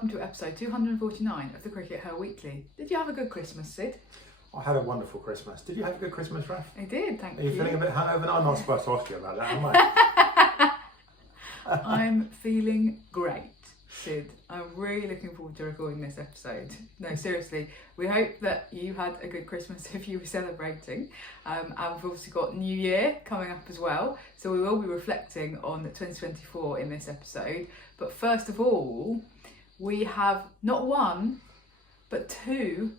welcome to episode 249 of the CRICKETher Weekly. Did you have a good Christmas, Sid? I had a wonderful Christmas. Did you have a good Christmas, Raph? I did, thank you. Are you feeling a bit hungover? No, I'm not supposed to ask you about that, am I? I'm feeling great, Sid. I'm really looking forward to recording this episode. No, seriously, we hope that you had a good Christmas if you were celebrating. And we've obviously got New Year coming up as well, so we will be reflecting on 2024 in this episode. But first of all, we have not one, but two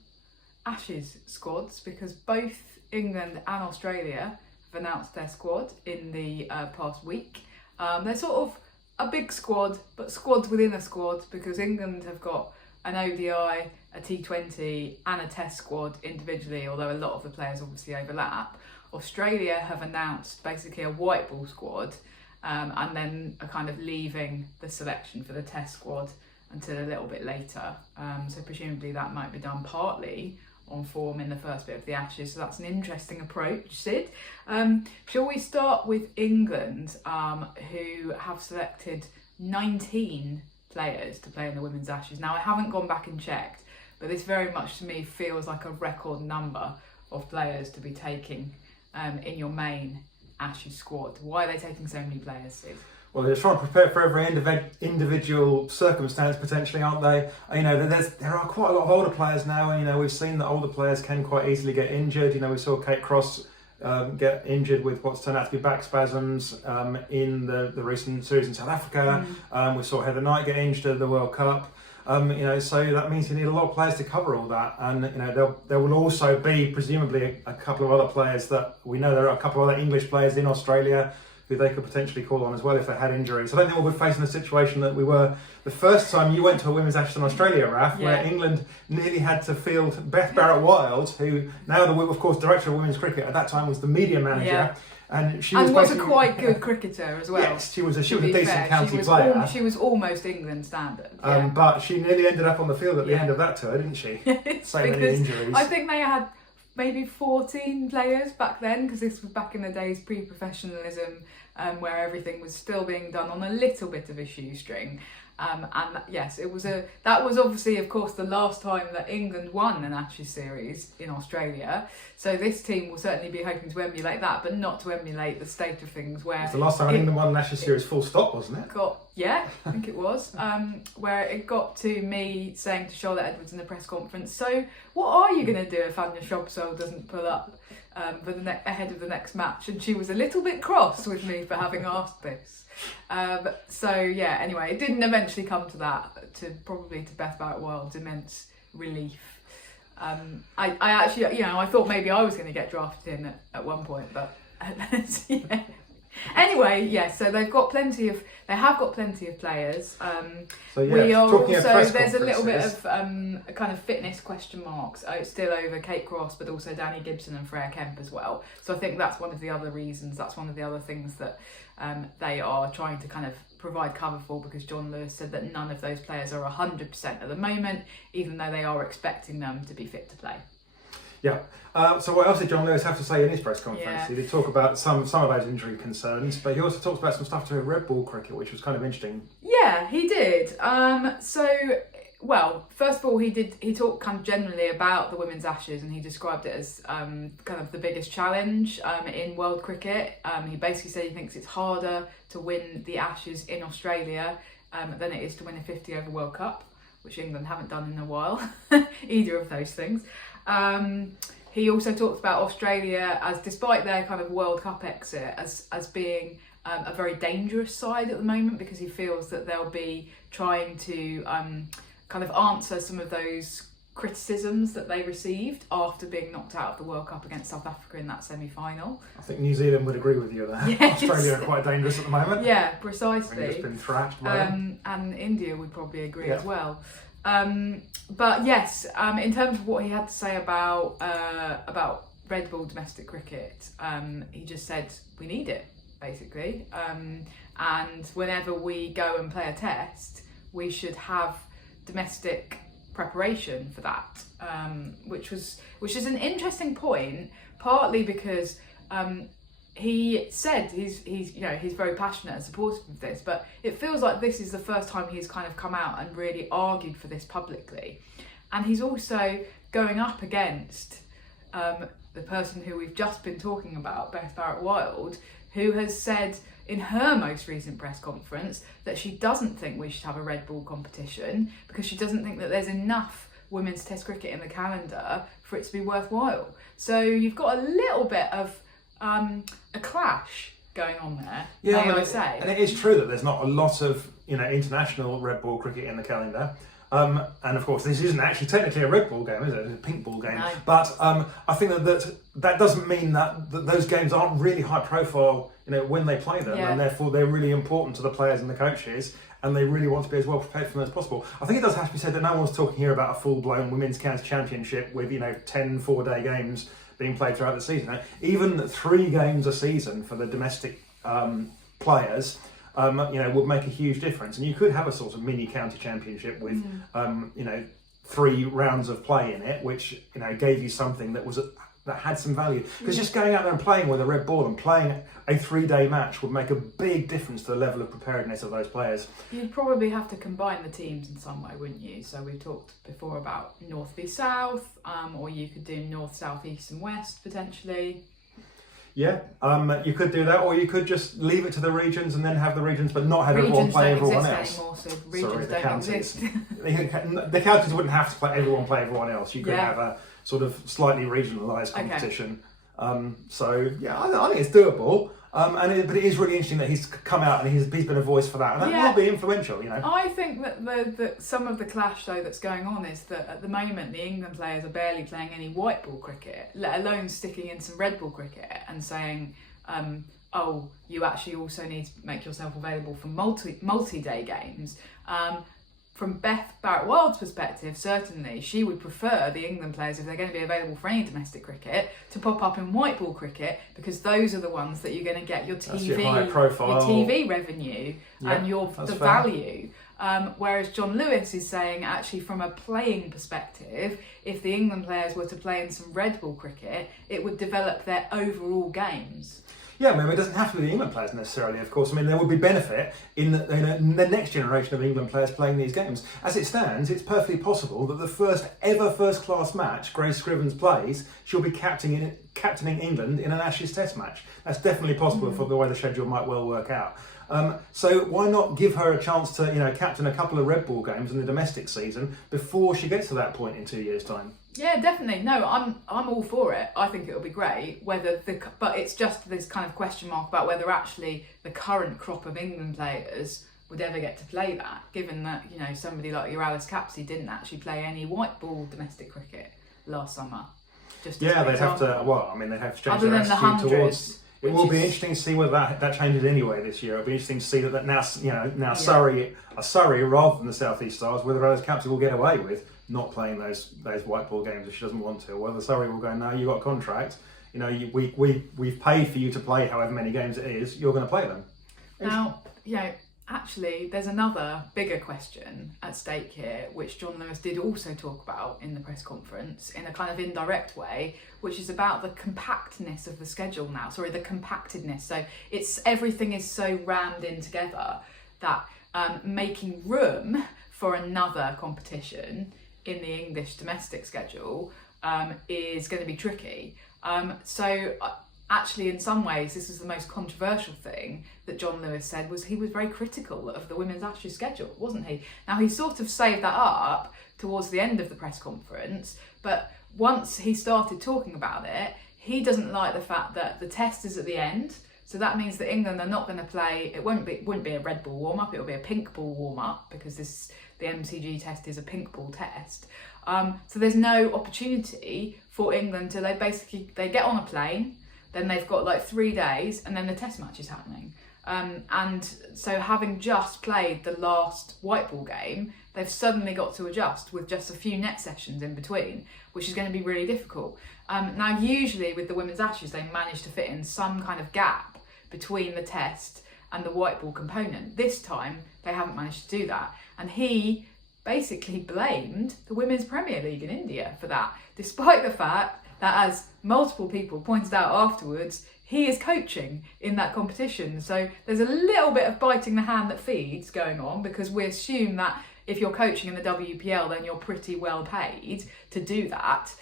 Ashes squads, because both England and Australia have announced their squad in the past week. They're sort of a big squad, but squads within a squad, because England have got an ODI, a T20 and a Test squad individually, although a lot of the players obviously overlap. Australia have announced basically a white ball squad, and then are kind of leaving the selection for the Test squad until a little bit later. So presumably that might be done partly on form in the first bit of the Ashes, so that's an interesting approach, Sid. Shall we start with England, who have selected 19 players to play in the Women's Ashes. Now, I haven't gone back and checked, but this very much to me feels like a record number of players to be taking in your main Ashes squad. Why are they taking so many players, Sid? Well, they're trying to prepare for every individual circumstance, potentially, aren't they? You know, there are quite a lot of older players now, and, you know, we've seen that older players can quite easily get injured. You know, we saw Kate Cross get injured with what's turned out to be back spasms in the recent series in South Africa. We saw Heather Knight get injured at the World Cup. You know, so that means you need a lot of players to cover all that, and you know there will also be presumably a couple of other players that we know there are a couple of other English players in Australia who they could potentially call on as well if they had injuries. I don't think we'll be facing the situation that we were the first time you went to a Women's Ashes in Australia, Raph, where England nearly had to field Beth Barrett-Wild, who now, of course, director of women's cricket, at that time was the media manager. And she was a quite good cricketer as well. Yes, she was a decent county player. She was almost England standard. But she nearly ended up on the field at the end of that tour, didn't she? So many injuries. I think they had maybe 14 players back then, because this was back in the days pre-professionalism, where everything was still being done on a little bit of a shoestring. And yes, that was obviously, of course, the last time that England won an Ashes series in Australia. So this team will certainly be hoping to emulate that, but not to emulate the state of things where... It's the last time England won an Ashes series full stop, wasn't it? I think it was. Where it got to me saying to Charlotte Edwards in the press conference, so what are you going to do if Anya Shobsole doesn't pull up ahead of the next match? And she was a little bit cross with me for having asked this. Anyway, it didn't eventually come to that, to Beth Barrett-Wild's immense relief. I actually, you know, I thought maybe I was going to get drafted in at one point, but Anyway, yes. So they have got plenty of players. There's a little bit of kind of fitness question marks. It's still over Kate Cross, but also Danny Gibson and Freya Kemp as well. So I think that's one of the other reasons. That's one of the other things that they are trying to kind of provide cover for, because John Lewis said that none of those players are 100% at the moment, even though they are expecting them to be fit to play. Yeah. So what else did John Lewis have to say in his press conference? Yeah. He did talk about some of those injury concerns, but he also talked about some stuff to do with red ball cricket, which was kind of interesting. Yeah, he did. First of all, he talked kind of generally about the Women's Ashes, and he described it as kind of the biggest challenge in world cricket. He basically said he thinks it's harder to win the Ashes in Australia than it is to win a 50 over World Cup, which England haven't done in a while, either of those things. He also talked about Australia as, despite their kind of World Cup exit, as being a very dangerous side at the moment, because he feels that they'll be trying to kind of answer some of those criticisms that they received after being knocked out of the World Cup against South Africa in that semi-final. I think New Zealand would agree with you there. Yes. Australia are quite dangerous at the moment. Yeah, precisely. I think it's been thrashed by them. And India would probably agree as well. But yes, in terms of what he had to say about red ball domestic cricket, he just said we need it, basically. And whenever we go and play a test, we should have domestic preparation for that, which is an interesting point, partly because he said he's very passionate and supportive of this, but it feels like this is the first time he's kind of come out and really argued for this publicly. And he's also going up against the person who we've just been talking about, Beth Barrett-Wild, who has said in her most recent press conference that she doesn't think we should have a red ball competition because she doesn't think that there's enough women's Test cricket in the calendar for it to be worthwhile. So you've got a little bit of a clash going on there, may I say. And it is true that there's not a lot of international red ball cricket in the calendar. And of course, this isn't actually technically a red ball game, is it? It's a pink ball game. No. But I think that doesn't mean that those games aren't really high profile, when they play them, and therefore they're really important to the players and the coaches, and they really want to be as well prepared for them as possible. I think it does have to be said that no one's talking here about a full-blown women's county championship with 10 four-day games being played throughout the season. Even 3 games a season for the domestic players. Would make a huge difference, and you could have a sort of mini county championship with 3 rounds of play in it, which gave you something that had some value. Because just going out there and playing with a red ball and playing a 3-day match would make a big difference to the level of preparedness of those players. You'd probably have to combine the teams in some way, wouldn't you? So we talked before about North v South, or you could do North, South, East and West potentially. Yeah, you could do that, or you could just leave it to the regions and then have the regions, but not have everyone play everyone else. Anymore, so regions don't exist. The counties wouldn't have to play everyone else. You could have a sort of slightly regionalised competition. So yeah, I think it's doable. But it is really interesting that he's come out and he's been a voice for that, and that will be influential. I think that some of the clash though that's going on is that at the moment the England players are barely playing any white ball cricket, let alone sticking in some red ball cricket and saying, you actually also need to make yourself available for multi-day games. From Beth Barrett-Wild's perspective, certainly she would prefer the England players, if they're going to be available for any domestic cricket, to pop up in white ball cricket, because those are the ones that you're going to get your TV revenue and the value. Whereas John Lewis is saying, actually, from a playing perspective, if the England players were to play in some red ball cricket, it would develop their overall games. Yeah, it doesn't have to be the England players necessarily, of course. There would be benefit in the next generation of England players playing these games. As it stands, it's perfectly possible that the first ever first-class match Grace Scrivens plays, she'll be captaining England in an Ashes Test match. That's definitely possible for the way the schedule might well work out. So why not give her a chance to, captain a couple of red ball games in the domestic season before she gets to that point in 2 years' time? Yeah, definitely. No, I'm all for it. I think it'll be great. But it's just this kind of question mark about whether actually the current crop of England players would ever get to play that, given that somebody like your Alice Capsey didn't actually play any white ball domestic cricket last summer. They'd have to change their attitude towards. It will be interesting to see whether that changes anyway this year. It'll be interesting to see that now Surrey rather than the South East Stars, whether Alice Capsey will get away with not playing those white ball games if she doesn't want to, or whether Surrey will go, no, you got a contract, we've paid for you to play however many games it is, you're going to play them. Now, actually, there's another bigger question at stake here, which John Lewis did also talk about in the press conference in a kind of indirect way, which is about the compactness of the schedule now. The compactedness. So everything is so rammed in together that making room for another competition in the English domestic schedule is going to be tricky. Actually, in some ways, this is the most controversial thing that John Lewis said, was he was very critical of the Women's Ashes schedule, wasn't he? Now, he sort of saved that up towards the end of the press conference, but once he started talking about it, he doesn't like the fact that the test is at the end. So that means that England are not going to play, it wouldn't be a red ball warm-up, it'll be a pink ball warm-up, because the MCG test is a pink ball test. So there's no opportunity for England to, they get on a plane, then they've got 3 days, and then the test match is happening. And so having just played the last white ball game, they've suddenly got to adjust with just a few net sessions in between, which is going to be really difficult. Now, usually with the Women's Ashes, they manage to fit in some kind of gap between the test and the white ball component. This time, they haven't managed to do that. And he basically blamed the Women's Premier League in India for that, despite the fact that, as multiple people pointed out afterwards, he is coaching in that competition. So there's a little bit of biting the hand that feeds going on, because we assume that if you're coaching in the WPL, then you're pretty well paid to do that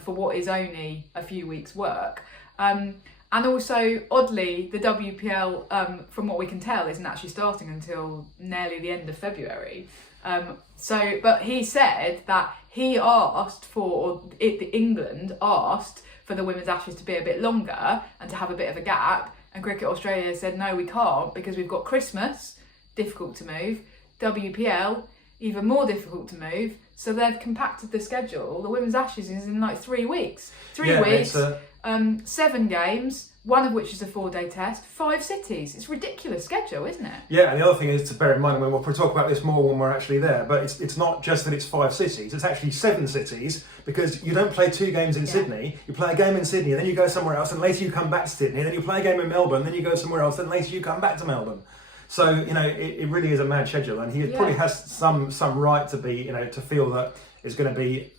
for what is only a few weeks' work. And also, oddly, the WPL, from what we can tell, isn't actually starting until nearly the end of February. But he said that he asked for, England asked for the Women's Ashes to be a bit longer and to have a bit of a gap. And Cricket Australia said, no, we can't, because we've got Christmas, difficult to move, WPL, even more difficult to move. So they've compacted the schedule. The Women's Ashes is in like 3 weeks. 3 weeks, 7 games, one of which is a 4-day test, 5 cities. It's a ridiculous schedule, isn't it? Yeah, and the other thing is to bear in mind, we'll talk about this more when we're actually there, but it's not just that it's 5 cities, it's actually 7 cities, because you don't play 2 games in Sydney, you play a game in Sydney, and then you go somewhere else, and later you come back to Sydney, and then you play a game in Melbourne, then you go somewhere else, and later you come back to Melbourne. So, it really is a mad schedule, and he probably has some right to be, to feel that it's going to be,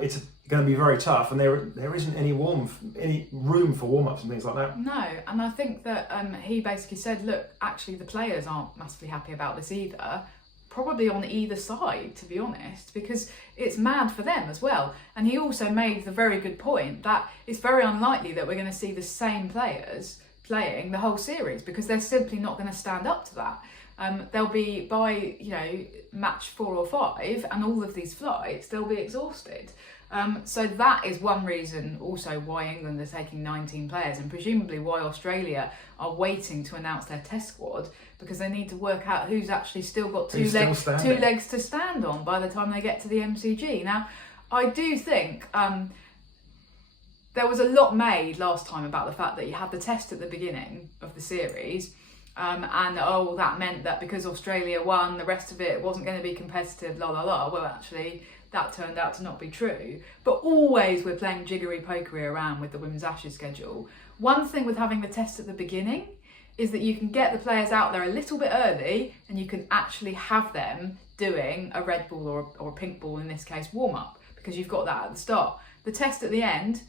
it's going to be very tough, and there isn't any room for warm-ups and things like that. No, and I think that he basically said, look, actually the players aren't massively happy about this either, probably on either side, to be honest, because it's mad for them as well. And he also made the very good point that it's very unlikely that we're going to see the same players playing the whole series, because they're simply not going to stand up to that. They'll be, by match 4 or 5 and all of these flights, they'll be exhausted. So that is one reason also why England are taking 19 players, and presumably why Australia are waiting to announce their test squad, because they need to work out who's actually still got two legs to stand on by the time they get to the MCG. Now, I do think there was a lot made last time about the fact that you had the test at the beginning of the series, and that meant that because Australia won, the rest of it wasn't going to be competitive, la la la. Well, actually, that turned out to not be true. But always we're playing jiggery-pokery around with the Women's Ashes schedule. One thing with having the test at the beginning is that you can get the players out there a little bit early, and you can actually have them doing a red ball or a pink ball, in this case, warm-up, because you've got that at the start. The test at the end,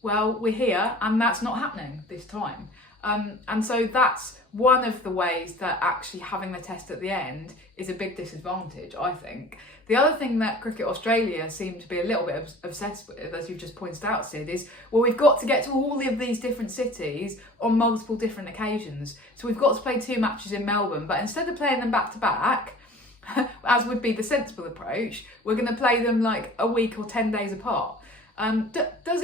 well, we're here, and that's not happening this time. And so that's one of the ways that actually having the test at the end is a big disadvantage, I think. The other thing that Cricket Australia seem to be a little bit obsessed with, as you've just pointed out, Sid, is, well, we've got to get to all of these different cities on multiple different occasions. So we've got to play 2 matches in Melbourne, but instead of playing them back to back, as would be the sensible approach, we're going to play them like a week or 10 days apart. Does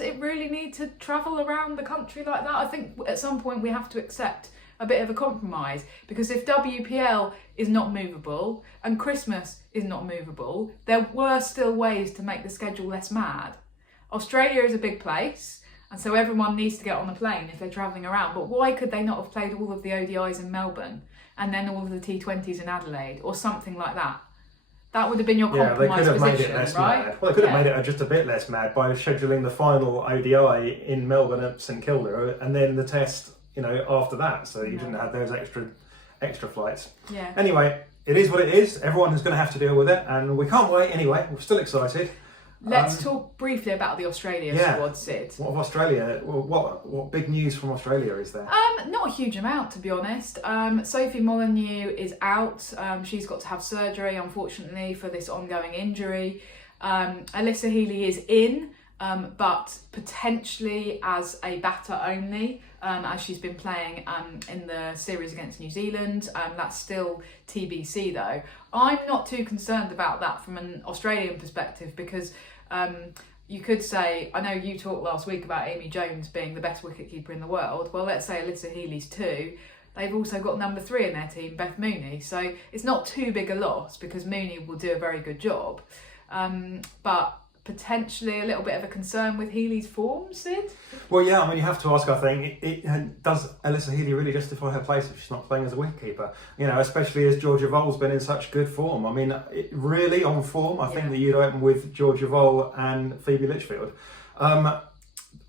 it really need to travel around the country like that? I think at some point we have to accept a bit of a compromise, because if WPL is not movable and Christmas is not movable, there were still ways to make the schedule less mad. Australia is a big place, and so everyone needs to get on the plane if they're travelling around, but why could they not have played all of the ODIs in Melbourne and then all of the T20s in Adelaide or something like that? That would have been your compromise position, made it less right? Mad. Well, they could have made it just a bit less mad by scheduling the final ODI in Melbourne at St Kilda, and then the test, after that, so you didn't have those extra flights. Yeah. Anyway, it is what it is. Everyone is going to have to deal with it, and we can't wait anyway. We're still excited. Let's talk briefly about the Australia squad, Sid. What of Australia? What big news from Australia is there? Not a huge amount, to be honest. Sophie Molyneux is out. She's got to have surgery, unfortunately, for this ongoing injury. Alyssa Healy is in, but potentially as a batter only, as she's been playing in the series against New Zealand. That's still TBC though. I'm not too concerned about that from an Australian perspective, because you could say, I know you talked last week about Amy Jones being the best wicketkeeper in the world. Well, let's say Alyssa Healy's 2. They've also got number 3 in their team, Beth Mooney. So it's not too big a loss, because Mooney will do a very good job. But potentially a little bit of a concern with Healy's form, Sid? Well, yeah, I mean, you have to ask, I think, does Alyssa Healy really justify her place if she's not playing as a wicketkeeper? Especially as Georgia Voll's been in such good form. I mean, really on form, I think that you'd open with Georgia Voll and Phoebe Litchfield. Are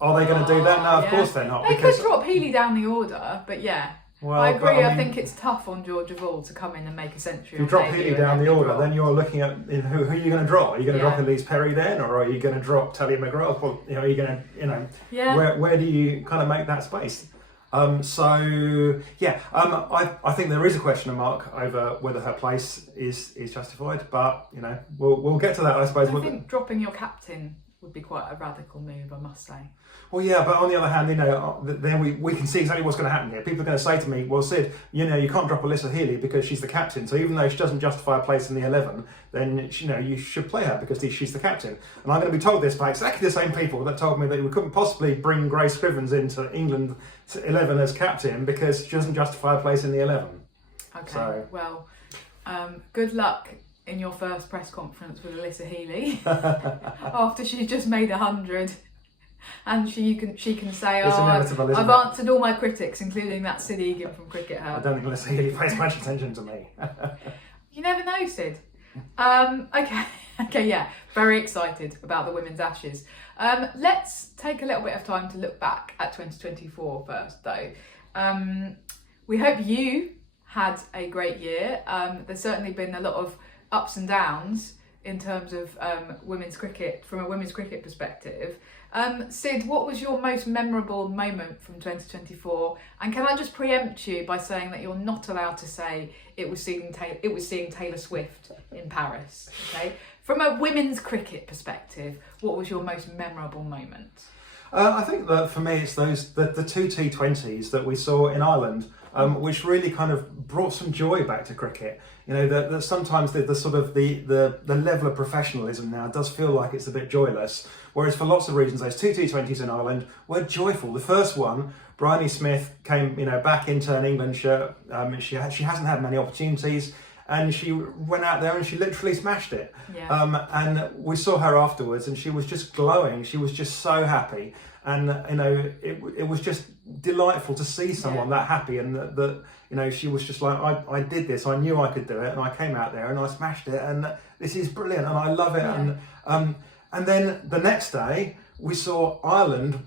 they going to do that? No, of course they're not. They could drop Healy down the order, but yeah. Well, I agree. but, I think it's tough on George of all to come in and make a century. If you drop Healy down the order, then you're looking at who are you going to drop? Are you going to drop Elise Perry then, or are you going to drop Talia McGrath? Or, are you going to, where do you kind of make that space? I think there is a question mark over whether her place is justified, but we'll get to that, I suppose. I think dropping your captain would be quite a radical move, I must say. Well, yeah, but on the other hand, then we can see exactly what's going to happen here. People are going to say to me, well, Sid, you can't drop Alyssa Healy because she's the captain. So even though she doesn't justify a place in the 11, then, you should play her because she's the captain. And I'm going to be told this by exactly the same people that told me that we couldn't possibly bring Grace Scrivens into England 11 as captain because she doesn't justify a place in the 11. Okay, well, good luck in your first press conference with Alyssa Healy after she's just made 100. And she can say, I've answered all my critics, including that Sid Egan from CRICKETher. I don't think Alyssa Healy pays much attention to me. You never know, Sid. Okay, yeah, very excited about the Women's Ashes. Let's take a little bit of time to look back at 2024 first, though. We hope you had a great year. There's certainly been a lot of ups and downs in terms of women's cricket, from a women's cricket perspective. Sid, what was your most memorable moment from 2024? And can I just preempt you by saying that you're not allowed to say it was seeing Taylor Swift in Paris, okay? From a women's cricket perspective, what was your most memorable moment? I think that for me it's the two T20s that we saw in Ireland, which really kind of brought some joy back to cricket. That sometimes the sort of the level of professionalism now does feel like it's a bit joyless. Whereas for lots of reasons, those two T20s in Ireland were joyful. The first one, Bryony Smith came back into an England shirt. She hasn't had many opportunities, and she went out there and she literally smashed it. Yeah. And we saw her afterwards, and she was just glowing. She was just so happy, and it was just delightful to see someone that happy, and that she was just like, I did this. I knew I could do it, and I came out there and I smashed it, and this is brilliant, and I love it. Yeah. And then the next day we saw Ireland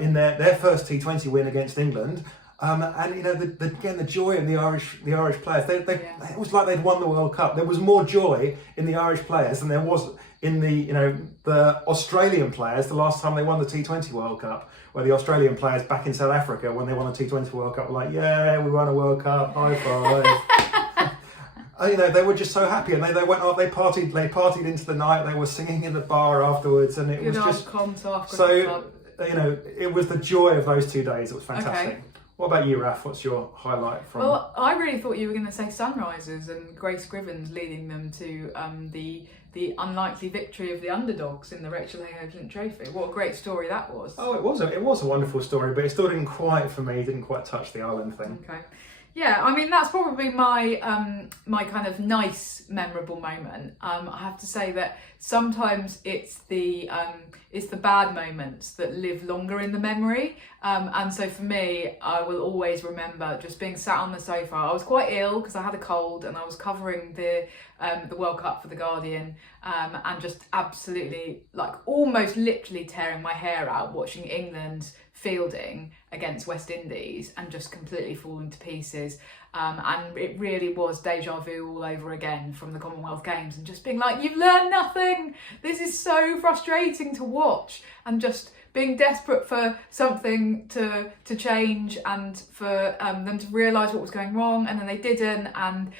in their first T20 win against England. The joy in the Irish players. It was like they'd won the World Cup. There was more joy in the Irish players than there was in the Australian players the last time they won the T20 World Cup, where the Australian players back in South Africa when they won the T20 World Cup were like, yeah, we won a World Cup, high five. They were just so happy, and they went off. They partied into the night. They were singing in the bar afterwards, and it was just so. It was the joy of those 2 days. It was fantastic. Okay. What about you, Raf? What's your highlight from? Well, I really thought you were going to say Sunrisers and Grace Scrivens leading them to the unlikely victory of the underdogs in the Rachel Hay Trophy. What a great story that was. Oh, it was a wonderful story, but it still didn't quite touch the Ireland thing. Okay. Yeah, I mean, that's probably my my kind of nice, memorable moment. I have to say that sometimes it's the bad moments that live longer in the memory. And so for me, I will always remember just being sat on the sofa. I was quite ill because I had a cold, and I was covering the World Cup for The Guardian, and just absolutely, like, almost literally tearing my hair out watching England fielding against West Indies and just completely falling to pieces. And it really was deja vu all over again from the Commonwealth Games, and just being like, you've learned nothing. This is so frustrating to watch, and just being desperate for something to change, and for them to realise what was going wrong, and then they didn't, and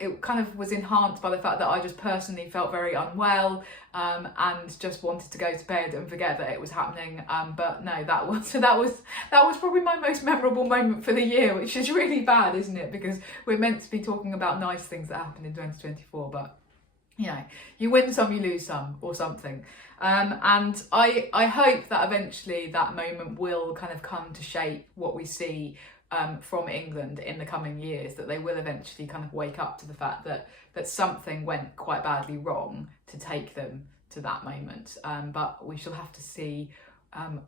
it kind of was enhanced by the fact that I just personally felt very unwell, and just wanted to go to bed and forget that it was happening. But no, that was probably my most memorable moment for the year, which is really bad, isn't it? Because we're meant to be talking about nice things that happened in 2024, but you win some, you lose some, or something. And I hope that eventually that moment will kind of come to shape what we see from England in the coming years, that they will eventually kind of wake up to the fact that something went quite badly wrong to take them to that moment. But we shall have to see,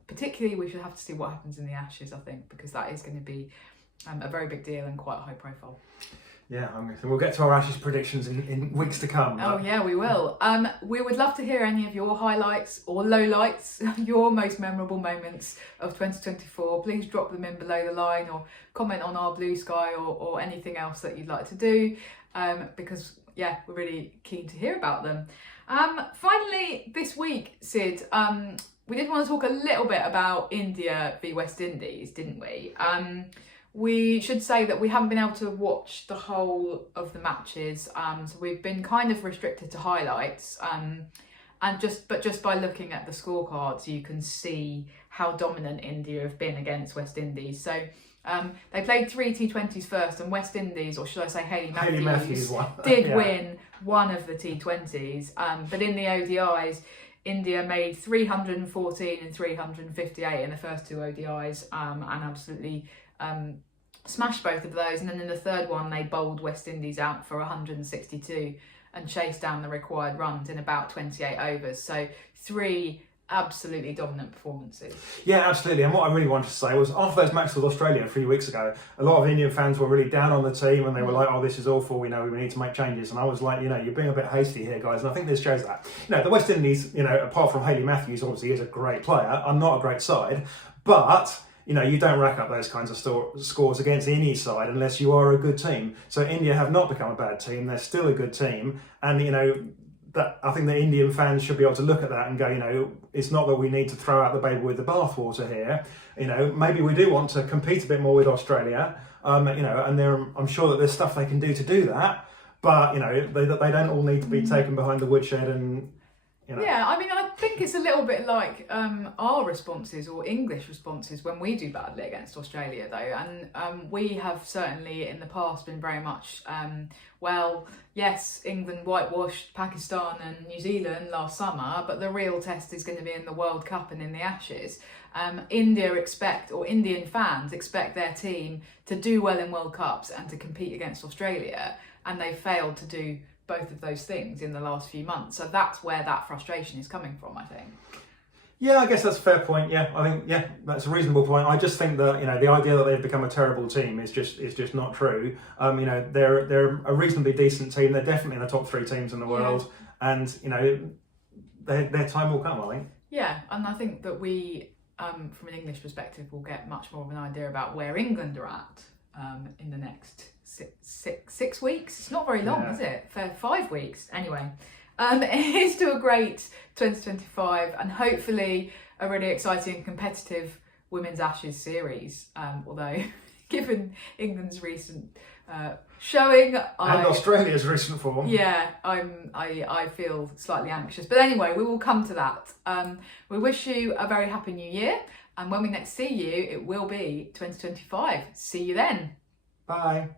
particularly we shall have to see what happens in the Ashes, I think, because that is going to be a very big deal and quite high profile. Yeah, I'm guessing we'll get to our Ashes predictions in weeks to come. Oh yeah, we will. We would love to hear any of your highlights or lowlights, your most memorable moments of 2024. Please drop them in below the line or comment on our Blue Sky or anything else that you'd like to do, because yeah, we're really keen to hear about them. Finally, this week, Sid, we did want to talk a little bit about India v West Indies, didn't we? We should say that we haven't been able to watch the whole of the matches, so we've been kind of restricted to highlights. But just by looking at the scorecards, you can see how dominant India have been against West Indies. So they played 3 T20s first, and West Indies, or should I say Hayley Matthews did win one of the T20s. But in the ODIs, India made 314 and 358 in the first 2 ODIs, and absolutely smashed both of those. And then in the third one, they bowled West Indies out for 162 and chased down the required runs in about 28 overs. So 3 absolutely dominant performances. Yeah, absolutely. And what I really wanted to say was, after those matches with Australia a few weeks ago, a lot of Indian fans were really down on the team, and they were like, oh, this is awful, we need to make changes. And I was like, you're being a bit hasty here, guys. And I think this shows that. The West Indies, apart from Hayley Matthews, obviously is a great player, are not a great side, but you don't rack up those kinds of scores against any side unless you are a good team. So India have not become a bad team. They're still a good team. And, that I think the Indian fans should be able to look at that and go, it's not that we need to throw out the baby with the bathwater here. Maybe we do want to compete a bit more with Australia. And I'm sure that there's stuff they can do to do that. But, they don't all need to be taken behind the woodshed and... Yeah, I mean, I think it's a little bit like our responses or English responses when we do badly against Australia, though. And we have certainly in the past been very much, well, yes, England whitewashed Pakistan and New Zealand last summer, but the real test is going to be in the World Cup and in the Ashes. Indian fans expect their team to do well in World Cups and to compete against Australia, and they failed to do both of those things in the last few months. So that's where that frustration is coming from, I think. Yeah, I guess that's a fair point. Yeah, I think that's a reasonable point. I just think that the idea that they've become a terrible team is just not true. They're a reasonably decent team. They're definitely in the top 3 teams in the world, and their time will come, I think. Yeah, and I think that we, from an English perspective, will get much more of an idea about where England are at in the next 6 weeks. It's not very long, is it? For 5 weeks, anyway. Here's to a great 2025 and hopefully a really exciting and competitive Women's Ashes series. Although, given England's recent showing and Australia's recent form, I feel slightly anxious. But anyway, we will come to that. We wish you a very happy New Year, and when we next see you, it will be 2025. See you then. Bye.